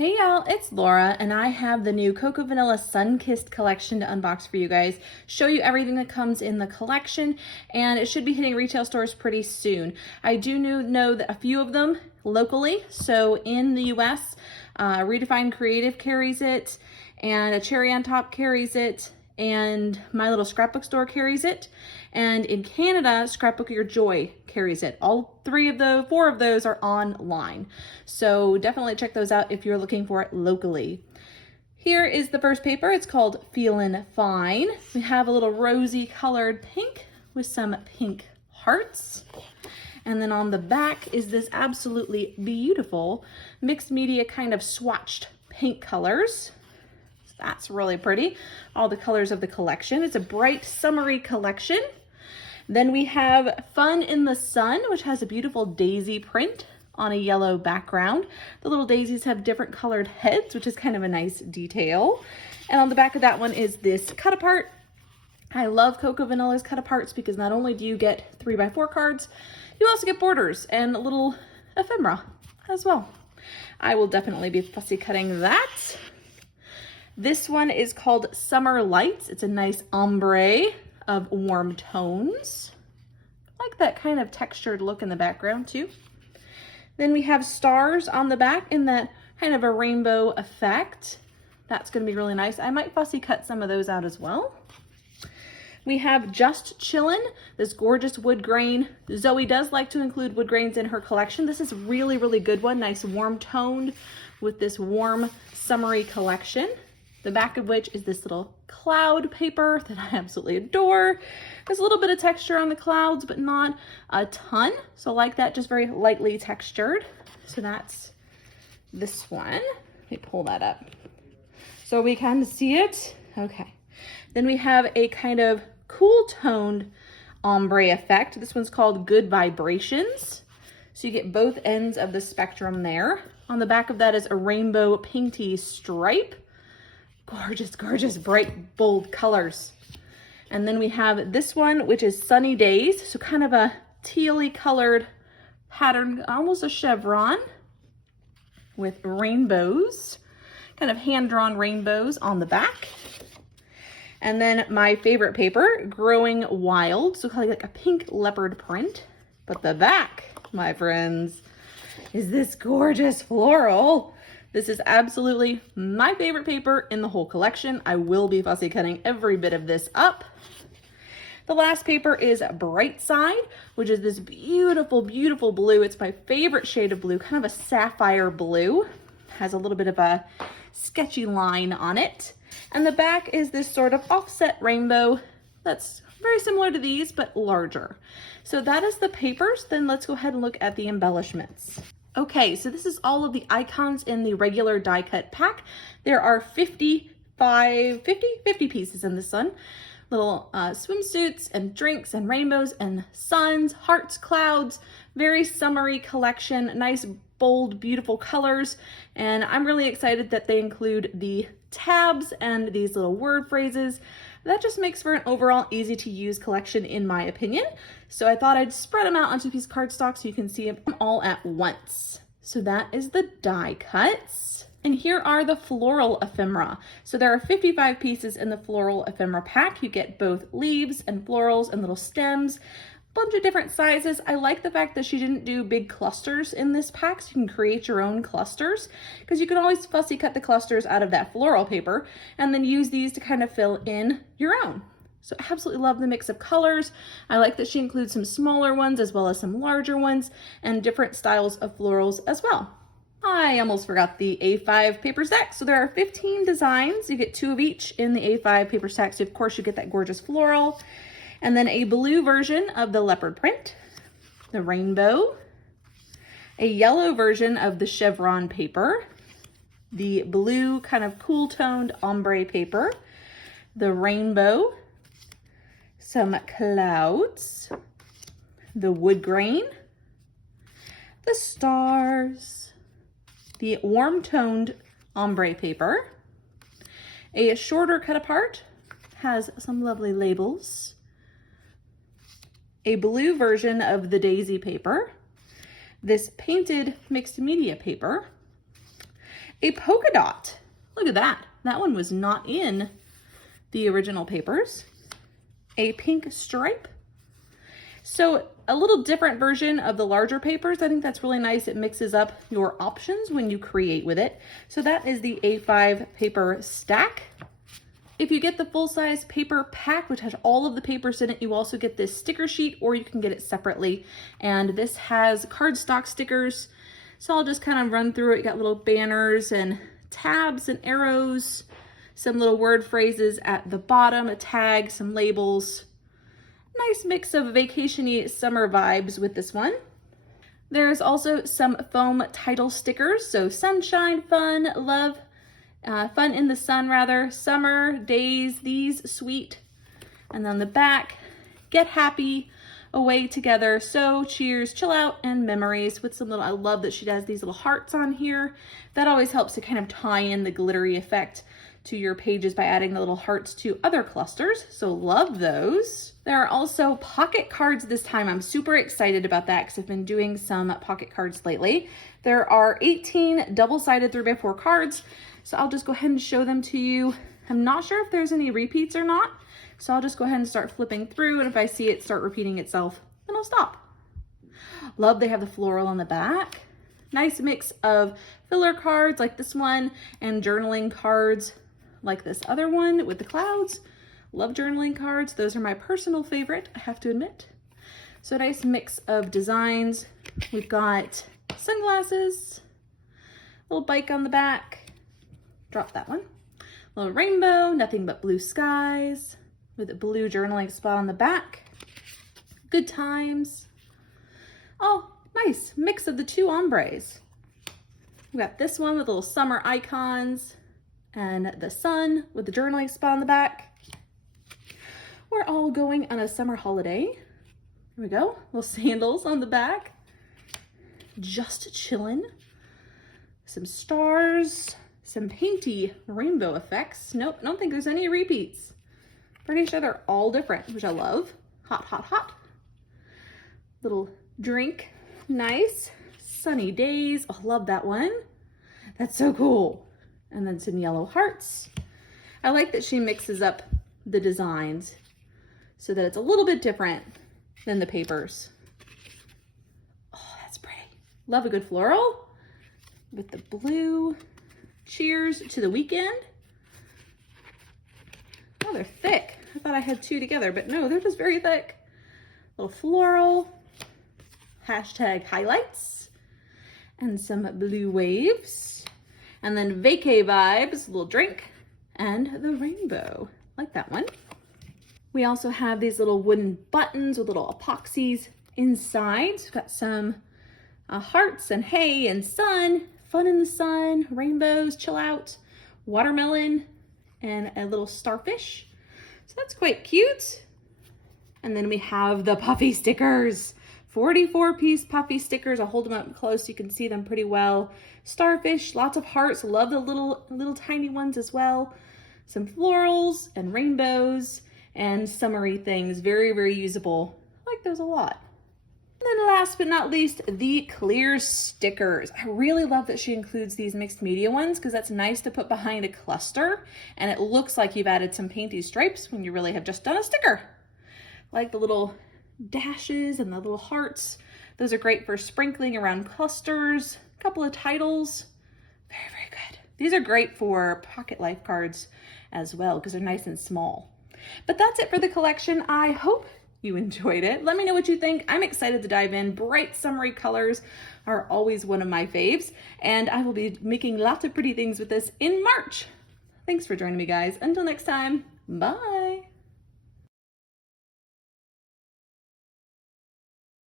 Hey y'all, it's Laura, and I have the new Cocoa Vanilla Sunkissed collection to unbox for you guys, show you everything that comes in the collection, and it should be hitting retail stores pretty soon. I do know that a few of them locally, so in the US, Redefined Creative carries it, and a Cherry on Top carries it, and My Little Scrapbook Store carries it, and in Canada, Scrapbook Your Joy carries it. All four of those are online. So definitely check those out if you're looking for it locally. Here is the first paper. It's called Feelin' Fine. We have a little rosy colored pink with some pink hearts. And then on the back is this absolutely beautiful mixed media kind of swatched pink colors. That's really pretty. All the colors of the collection. It's a bright, summery collection. Then we have Fun in the Sun, which has a beautiful daisy print on a yellow background. The little daisies have different colored heads, which is kind of a nice detail. And on the back of that one is this cut apart. I love Cocoa Vanilla's cut aparts because not only do you get 3x4 cards, you also get borders and a little ephemera as well. I will definitely be fussy cutting that. This one is called Summer Lights. It's a nice ombre of warm tones. I like that kind of textured look in the background too. Then we have stars on the back in that kind of a rainbow effect. That's going to be really nice. I might fussy cut some of those out as well. We have Just Chillin', this gorgeous wood grain. Zoe does like to include wood grains in her collection. This is a really, really good one. Nice warm toned with this warm summery collection. The back of which is this little cloud paper that I absolutely adore. There's a little bit of texture on the clouds, but not a ton. So I like that, just very lightly textured. So that's this one. Let me pull that up so we can see it. Okay. Then we have a kind of cool toned ombre effect. This one's called Good Vibrations. So you get both ends of the spectrum there. On the back of that is a rainbow painty stripe. Gorgeous, gorgeous, bright, bold colors. And then we have this one, which is Sunny Days. So kind of a tealy colored pattern, almost a chevron with rainbows, kind of hand-drawn rainbows on the back. And then my favorite paper, Growing Wild. So kind of like a pink leopard print. But the back, my friends, is this gorgeous floral. This is absolutely my favorite paper in the whole collection. I will be fussy cutting every bit of this up. The last paper is Bright Side, which is this beautiful, beautiful blue. It's my favorite shade of blue, kind of a sapphire blue. Has a little bit of a sketchy line on it. And the back is this sort of offset rainbow that's very similar to these, but larger. So that is the papers. Then let's go ahead and look at the embellishments. Okay, so this is all of the icons in the regular die cut pack. There are 50 pieces in this one. Little swimsuits and drinks and rainbows and suns, hearts, clouds, very summery collection, nice, bold, beautiful colors. And I'm really excited that they include the tabs and these little word phrases. That just makes for an overall easy to use collection in my opinion. So I thought I'd spread them out onto a piece of cardstock so you can see them all at once. So that is the die cuts. And here are the floral ephemera. So there are 55 pieces in the floral ephemera pack. You get both leaves and florals and little stems, bunch of different sizes. I like the fact that she didn't do big clusters in this pack, so you can create your own clusters, because you can always fussy cut the clusters out of that floral paper and then use these to kind of fill in your own. So I absolutely love the mix of colors. I like that she includes some smaller ones as well as some larger ones and different styles of florals as well. I almost forgot the A5 paper stack. So there are 15 designs. You get 2 of each in the A5 paper stack. So of course you get that gorgeous floral. And then a blue version of the leopard print, the rainbow, a yellow version of the chevron paper, the blue kind of cool toned ombre paper, the rainbow, some clouds, the wood grain, the stars, the warm toned ombre paper, a shorter cut apart, has some lovely labels, a blue version of the daisy paper, this painted mixed media paper, a polka dot. Look at that. That one was not in the original papers. A pink stripe. So a little different version of the larger papers. I think that's really nice. It mixes up your options when you create with it. So that is the A5 paper stack. If you get the full-size paper pack, which has all of the papers in it, you also get this sticker sheet, or you can get it separately. And this has cardstock stickers. So I'll just kind of run through it. You got little banners and tabs and arrows, some little word phrases at the bottom, a tag, some labels. Nice mix of vacation-y summer vibes with this one. There's also some foam title stickers. So sunshine, fun, love, fun in the sun rather, summer, days, these, sweet. And then the back, get happy, away together, so cheers, chill out, and memories with some little, I love that she does these little hearts on here. That always helps to kind of tie in the glittery effect to your pages by adding the little hearts to other clusters. So love those. There are also pocket cards this time. I'm super excited about that because I've been doing some pocket cards lately. There are 18 double-sided 3x4 cards. So I'll just go ahead and show them to you. I'm not sure if there's any repeats or not. So I'll just go ahead and start flipping through, and if I see it start repeating itself, then I'll stop. Love they have the floral on the back. Nice mix of filler cards like this one and journaling cards like this other one with the clouds. Love journaling cards. Those are my personal favorite, I have to admit. So a nice mix of designs. We've got sunglasses, little bike on the back. Drop that one. Little rainbow, nothing but blue skies with a blue journaling spot on the back. Good times. Oh, nice mix of the two ombres. We got this one with little summer icons and the sun with the journaling spot on the back. We're all going on a summer holiday. Here we go. Little sandals on the back. Just chillin'. Some stars, some painty rainbow effects. Nope, I don't think there's any repeats. Pretty sure they're all different, which I love. Hot, hot, hot. Little drink. Nice. Sunny days. Oh, love that one. That's so cool. And then some yellow hearts. I like that she mixes up the designs so that it's a little bit different than the papers. Oh, that's pretty. Love a good floral with the blue. Cheers to the weekend. Oh, they're thick. I thought I had two together, but no, they're just very thick. Little floral. Hashtag highlights. And some blue waves. And then vacay vibes, little drink, and the rainbow. Like that one. We also have these little wooden buttons with little epoxies inside. We've got some hearts and hay and sun, fun in the sun, rainbows, chill out, watermelon, and a little starfish. So that's quite cute. And then we have the Puffy Stickers. 44-piece Puffy Stickers. I'll hold them up close so you can see them pretty well. Starfish, lots of hearts. Love the little tiny ones as well. Some florals and rainbows and summery things. Very, very usable. I like those a lot. And then last but not least, the clear stickers. I really love that she includes these mixed media ones because that's nice to put behind a cluster and it looks like you've added some painty stripes when you really have just done a sticker. Like the little dashes and the little hearts. Those are great for sprinkling around clusters. A couple of titles. Very, very good. These are great for pocket life cards as well because they're nice and small. But that's it for the collection. I hope you enjoyed it. Let me know what you think. I'm excited to dive in. Bright summery colors are always one of my faves, and I will be making lots of pretty things with this in March. Thanks for joining me, guys. Until next time, bye.